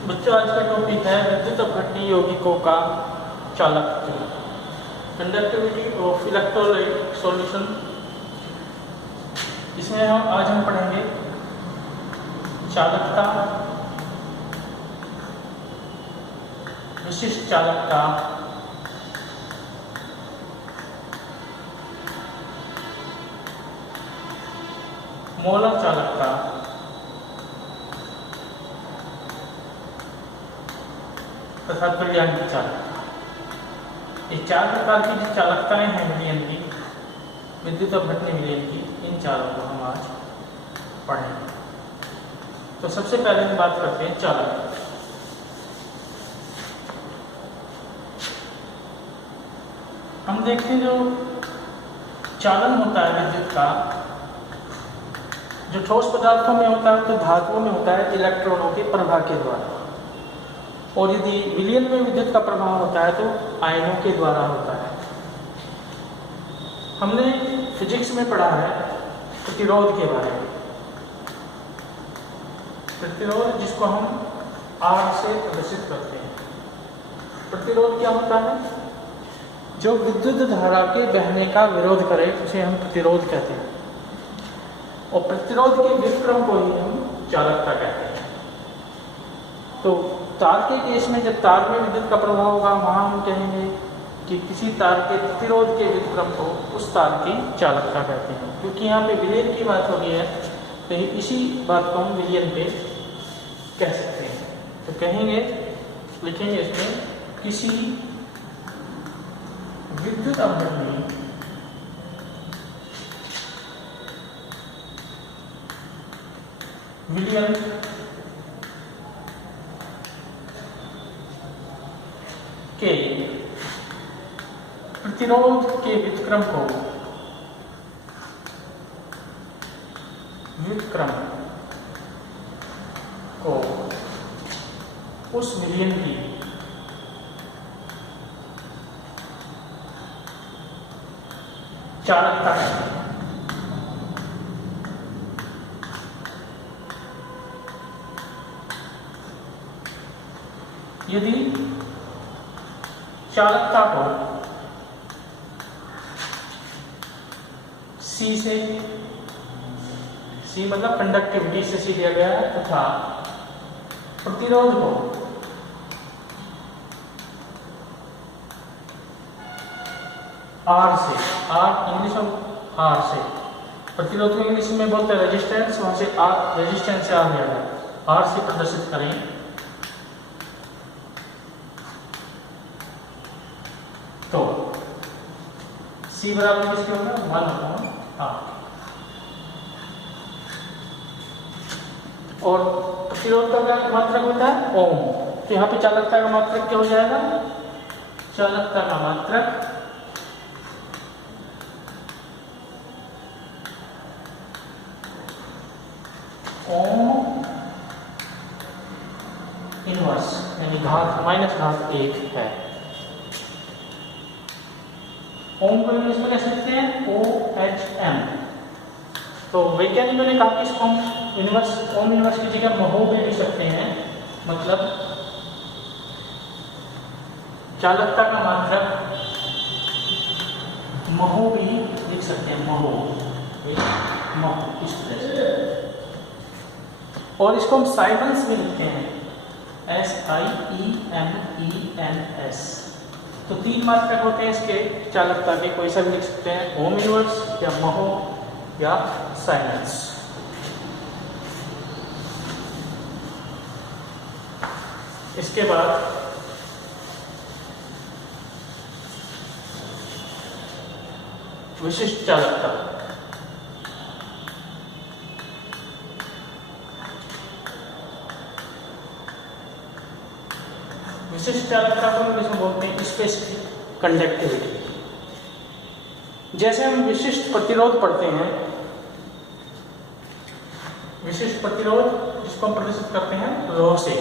बच्चों, आज का टॉपिक है विद्युत अपघटनीय यौगिकों का चालकत्व, कंडक्टिविटी ऑफ इलेक्ट्रोलाइट सॉल्यूशन। इसमें आज हम पढ़ेंगे चालकता, विशिष्ट चालकता, मोलर चालकता, तथा तुल्यांक चालकता। ये चार प्रकार की जो चालकताएं हैं विलयन की, विद्युत अपघटनीय विलयन की, इन चारों को हम आज पढ़ेंगे। तो सबसे पहले हम बात करते हैं चालक। हम देखते हैं जो चालन होता है विद्युत का, जो ठोस पदार्थों में होता है तो धातुओं में होता है इलेक्ट्रॉनों के प्रवाह के द्वारा, और यदि विलयन में विद्युत का प्रभाव होता है तो आयनों के द्वारा होता है। हमने फिजिक्स में पढ़ा है प्रतिरोध के बारे में। प्रतिरोध जिसको हम R से प्रदर्शित करते हैं। प्रतिरोध क्या होता है? जो विद्युत धारा के बहने का विरोध करे उसे हम प्रतिरोध कहते हैं, और प्रतिरोध के व्युत्क्रम को ही हम चालकता कहते हैं। तो तार के केस में जब तार में विद्युत का प्रभाव होगा, वहाँ हम कहेंगे कि किसी तार के प्रतिरोध के व्युत्क्रम को उस तार की चालकता कहते हैं। क्योंकि यहाँ पे विलयन की बात हो रही है, तो इसी बात को हम विलयन पे कह सकते हैं। तो कहेंगे, लिखेंगे इसमें, किसी विद्युत अपघटनीय विलयन के प्रतिरोध के व्युत्क्रम को उस विलयन की चालकता कहते हैं। यदि चालकता को C मतलब कंडक्टिविटी से C दिया गया है, तथा प्रतिरोध को R से, इंग्लिश में R से, प्रतिरोध को इंग्लिश में बोलते हैं रेजिस्टेंस, वहां से रेजिस्टेंस से R लिया गया, R से प्रदर्शित करें तो C बराबर किसके होगा? 1/R। और प्रतिरोध का क्या मात्रक होता है? ओम। तो यहाँ पे चालकता का मात्रक क्या हो जाएगा? चालकता का मात्रक ओम इनवर्स, यानी घात -1 है। ओम को इंग्लिश में कैसे लिखते हैं? OHM। तो वैज्ञानिकों ने कहा कि इसको हम ओम इनवर्स की जगह महो भी लिख सकते हैं, मतलब चालकता का मात्रक महो भी लिख सकते हैं, महो इस तरह से। और इसको हम साइमेंस भी लिखते हैं, SIEMENS। तो 3 मात्रक होते हैं इसके चालकता के, कोई सा भी लिख सकते हैं, ओम इनवर्स या महो या साइमेंस। इसके बाद विशिष्ट चालकता। विशिष्ट चालकता को इंग्लिश में बोलते हैं स्पेसिफिक कंडक्टिविटी। जैसे हम विशिष्ट प्रतिरोध पढ़ते हैं, विशिष्ट प्रतिरोध जिसको हम प्रदर्शित करते हैं रो से।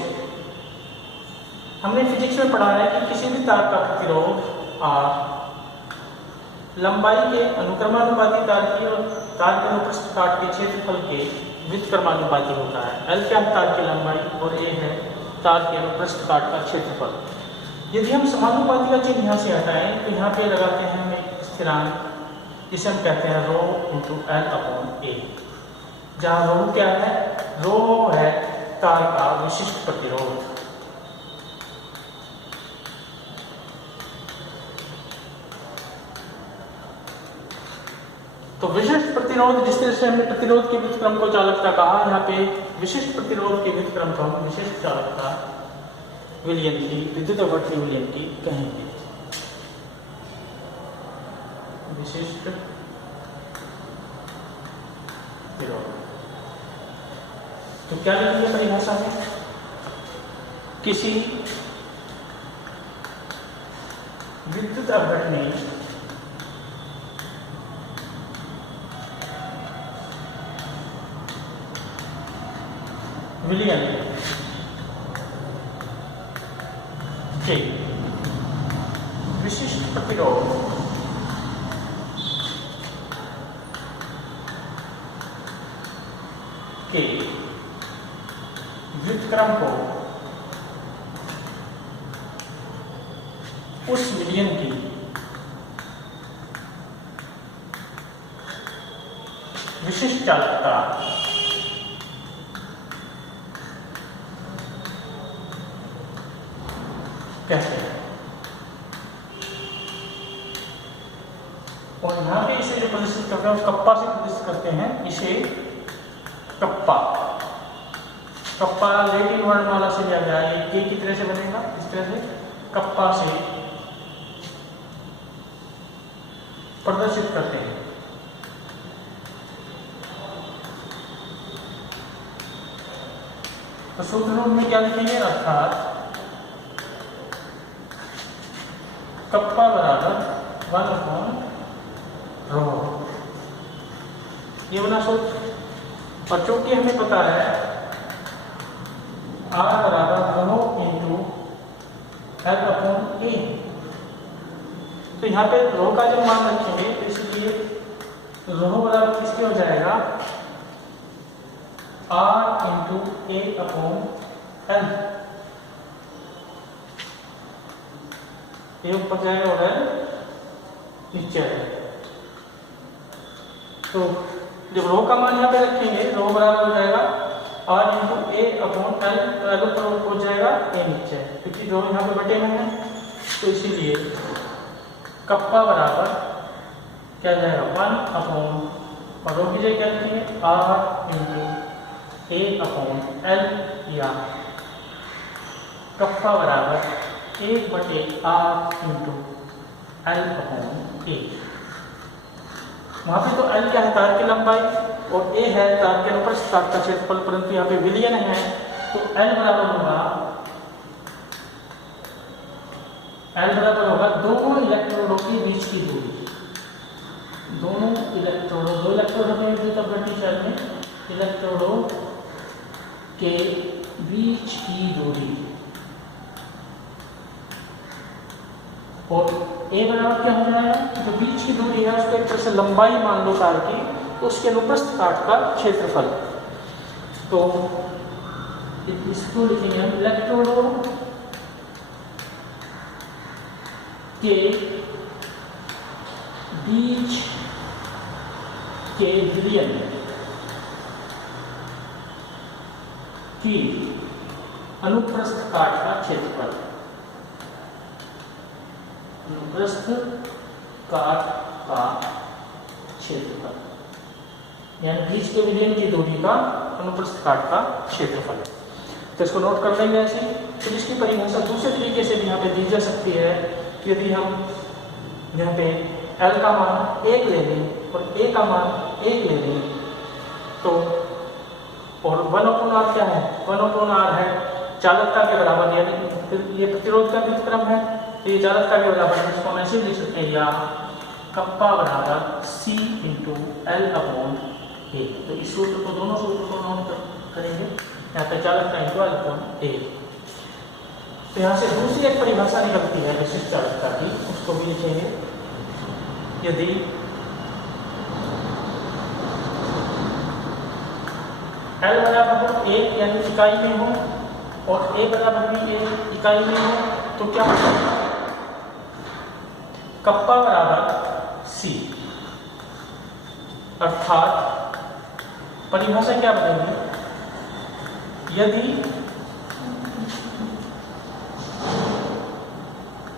हमने फिजिक्स में पढ़ा है कि किसी भी तार का प्रतिरोध R लंबाई के अनुक्रमानुपाती तार की और तार के अनुप्रस्थ काट के क्षेत्रफल के व्युत्क्रमानुपाती होता है। L क्या है? तार की लंबाई, और A है तार के अनुप्रस्थ काट का क्षेत्रफल। यदि हम समानुपाती का चिन्ह यहाँ से हटाएं तो यहाँ पे लगाते हैं हम एक स्थिरांक जिसे हम कहते हैं रो इंटू एल अपॉन ए, जहाँ रो क्या है, रो है तार का विशिष्ट प्रतिरोध। तो विशिष्ट प्रतिरोध, जिस तरह से हमने प्रतिरोध के व्युत्क्रम को चालकता कहा, यहाँ पे विशिष्ट प्रतिरोध के व्युत्क्रम को हम विशिष्ट चालकता विलयन की, विद्युत अपवर्तनीय विलयन की कहेंगे। विशिष्ट प्रतिरोध तो क्या लिखेंगे परिभाषा में, किसी विद्युत अपघटनीय विलयन के विशिष्ट प्रतिरोध के व्युत्क्रम को उस विलयन की विशिष्ट चालकता कहते हैं। और यहाँ पे इसे जो प्रदर्शित करते हैं, कप्पा से प्रदर्शित करते हैं, इसे कप्पा, कप्पा लैटिन वर्णमाला से लिया गया। ये के की तरह से बनेगा, इस तरह से कप्पा से प्रदर्शित करते हैं। तो सूत्र रूप में क्या लिखेंगे, अर्थात कप्पा बराबर 1 अपॉन रो, ये बना सूत्र। और चूंकि हमें पता है R बराबर रो इंटू एल अपॉन ए, तो यहाँ पे रो का जब मान रखेंगे तो इसलिए रो बराबर किसके हो जाएगा, R into A upon L, ये ऊपर जाएगा और एल नीचे आएगा। तो जब रो का मान यहाँ पे रखेंगे, रो बराबर हो जाएगा R into A upon L, L ऊपर पहुंच जाएगा, ए नीचे, क्योंकि रो यहाँ पे बटे में है, तो इसीलिए कप्पा बराबर क्या जाएगा 1 अपॉन, और रो की जगह क्या लिखेंगे, R into A upon L, या कप्पा बराबर 1/r इंटू एल अपॉन ए। वहाँ पे तो एल क्या है, तार की लंबाई, और ए है तार के अनुप्रस्थ काट का क्षेत्रफल, परंतु यहाँ पे विलयन है, तो एल बराबर होगा दोनों इलेक्ट्रोडों के बीच की दूरी, दोनों इलेक्ट्रोडों, दो इलेक्ट्रोडों में विद्युत अपघटनीय शेल में इलेक्ट्रोडों के बीच की दूरी, और ए बराबर क्या हो जाएगा, जो बीच की दूरी है उसको एक तरह से लंबाई मान लो तार की, तो उसके अनुप्रस्थ काट का क्षेत्रफल। तो इसको लिखेंगे हम इलेक्ट्रोडों के बीच के विलयन की अनुप्रस्थ काट का क्षेत्रफल, अनुप्रस्थ काट का क्षेत्रफल, यानी बीच के विलयन की दूरी का अनुप्रस्थ काट का क्षेत्रफल। तो इसको नोट कर लेंगे ऐसे। तो इसकी परिभाषा दूसरे तरीके से भी यहाँ पे दी जा सकती है कि यदि हम यहाँ पे L का मान 1 ले लें और A का मान 1 ले लें, तो और 1/r क्या है, 1/r है चालकता के बराबर, यानी ये प्रतिरोध का व्युत्क्रम है, तो ये चालकता के बराबर है, इसको हम ऐसे लिख सकते हैं, या कप्पा बराबर C इंटू एल अपॉन ए। तो इस सूत्र को, दोनों सूत्र को नोट करेंगे, यहाँ पे चालकता इंटू एल अपॉन ए। तो यहाँ से दूसरी एक परिभाषा निकलती है विशिष्ट चालकता की, उसको भी लिखेंगे। यदि एल बराबर 1 यानी इकाई में हो, और ए बराबर भी ए इकाई में हो तो क्या होगा, कप्पा बराबर सी, अर्थात परिभाषा क्या बनेगी, यदि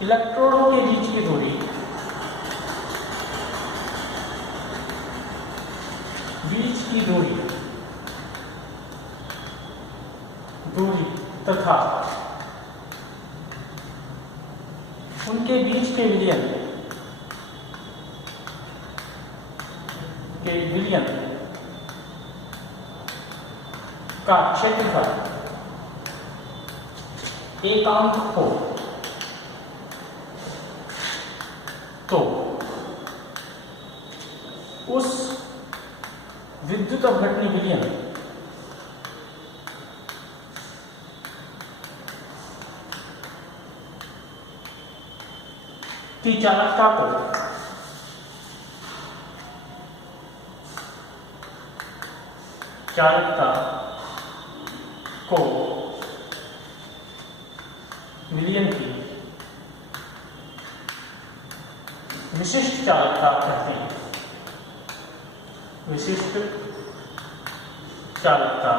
इलेक्ट्रोडों के बीच की दूरी तथा उनके बीच के विलयन का क्षेत्रफल एकांक हो तो उस विद्युत अपघटनी विलयन की चालकता को विलयन की विशिष्ट चालकता कहते हैं। विशिष्ट चालकता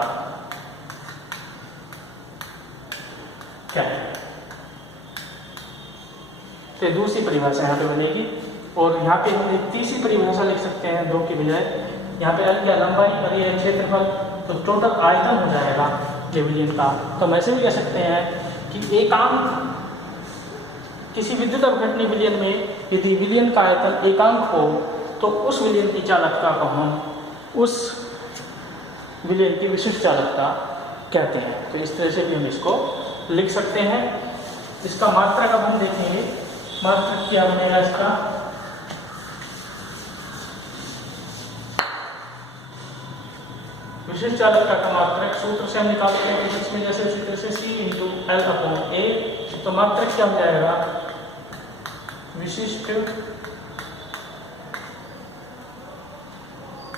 क्या है, तो दूसरी परिभाषा यहाँ पे बनेगी। और यहाँ पे हम एक तीसरी परिभाषा लिख सकते हैं दो के बजाय। यहाँ पे क्या लंबाई और ये क्षेत्रफल, तो टोटल आयतन हो जाएगा ये विलयन का। तो हम ऐसे भी कह सकते हैं कि एकांक किसी विद्युत अपघटनी विलयन में यदि विलयन का आयतन एकांक हो तो उस विलयन की चालकता को हम उस विलयन की विशिष्ट चालकता कहते हैं। तो इस तरह से भी हम इसको लिख सकते हैं। इसका मात्रक अब हम देखेंगे, मात्रक क्या बनेगा इसका, विशिष्ट चालकता का मात्रक सूत्र से हम निकालते हैं फिजिक्स में जैसे उसी तरह से C/L/A। तो मात्रक क्या हो जाएगा, विशिष्ट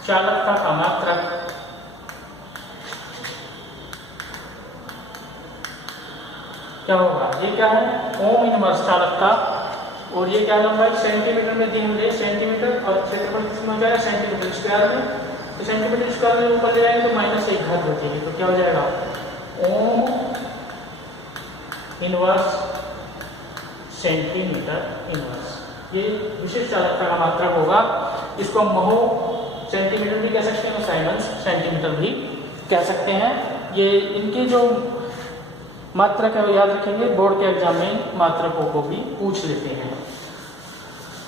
चालकता का मात्रक क्या होगा, ये क्या है ओम इनवर्स चालकता, और ये क्या लंबाई सेंटीमीटर में दी हमने, सेंटीमीटर, और क्षेत्रफल किसमें हो जाएगा सेंटीमीटर स्क्वायर में। तो सेंटीमीटर स्क्वायर में ऊपर ले जाएंगे तो -1 घात होती है, तो क्या हो जाएगा ओम इनवर्स सेंटीमीटर इनवर्स। ये विशिष्ट चालकता का मात्रक होगा। इसको हम महो सेंटीमीटर भी कह सकते हैं और साइमंस सेंटीमीटर भी कह सकते हैं। ये इनके जो मात्रक है वो याद रखेंगे, बोर्ड के एग्जाम में मात्रकों को भी पूछ लेते हैं।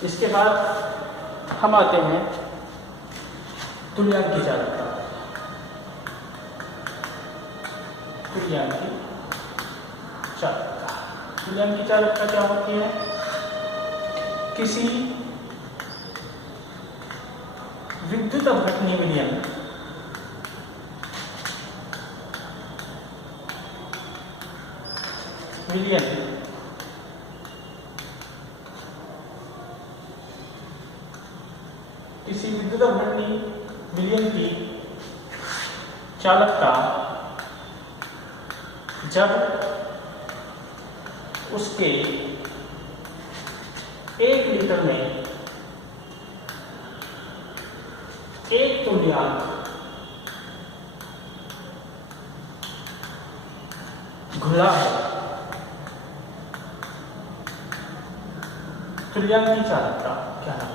इसके बाद हम आते हैं तुल्यांकी चालकता। तुल्यांकी चालकता क्या होती है, किसी विद्युत अपघटनी विलयन किसी विद्युत अपघटनी विलयन की चालकता जब उसके 1 लीटर में 1 तुल्यांक घुला है, तुल्यांकी चालकता क्या नाम है।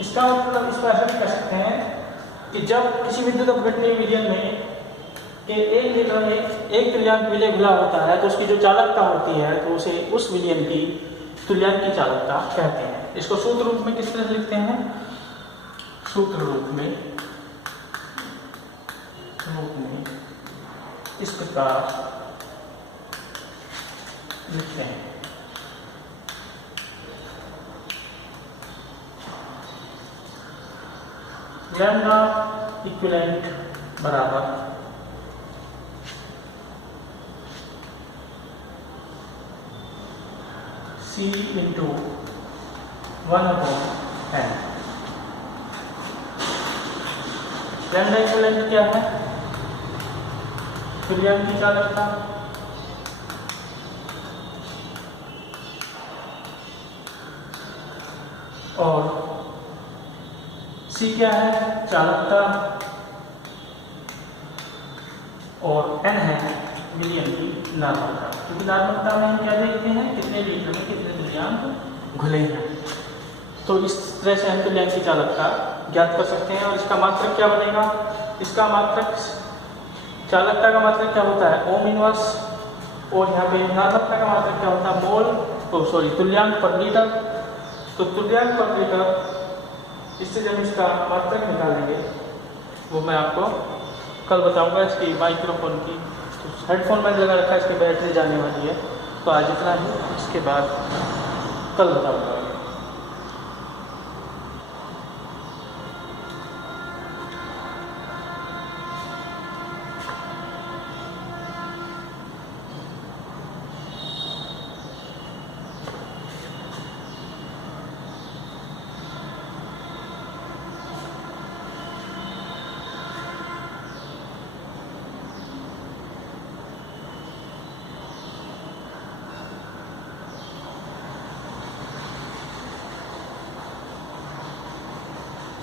इसका मतलब इसको ऐसा भी कह सकते हैं कि जब किसी विद्युत अपघटनी विलयन में के 1 लीटर में 1 तुल्यांक विलय घुला होता है तो उसकी जो चालकता होती है तो उसे उस विलयन की तुल्यांकी चालकता कहते हैं। इसको सूत्र रूप में किस तरह से लिखते हैं, सूत्र रूप में इस प्रकार लिखते हैं, लैम्डा इक्विवेलेंट बराबर C × 1/n। लैम्डा इक्विवेलेंट क्या है? तुल्यांक की चालकता। और C क्या है? चालकता। और N है विलयन की नार्मलता। क्योंकि नार्मलता में हम क्या देखते हैं? कितने लीटर में कितने तुल्यांक घुले हैं। तो इस तरह से हम तुल्यांक की चालकता ज्ञात कर सकते हैं। और इसका मात्रक क्या बनेगा? इसका मात्रक, चालकता का मात्रक क्या होता है? Ohm inverse. और यहाँ पे नार्मलता का मात्रक क्या होता है? मोल, तुल्यांक पर लीटर। तो तुल्यांक पर लीटर, इससे जब इसका मात्रक निकालेंगे वो मैं आपको कल बताऊंगा। इसकी माइक्रोफोन की, तो हेडफोन में लगा रखा है, इसकी बैटरी जाने वाली है। तो आज इतना ही, इसके बाद कल बताऊंगा।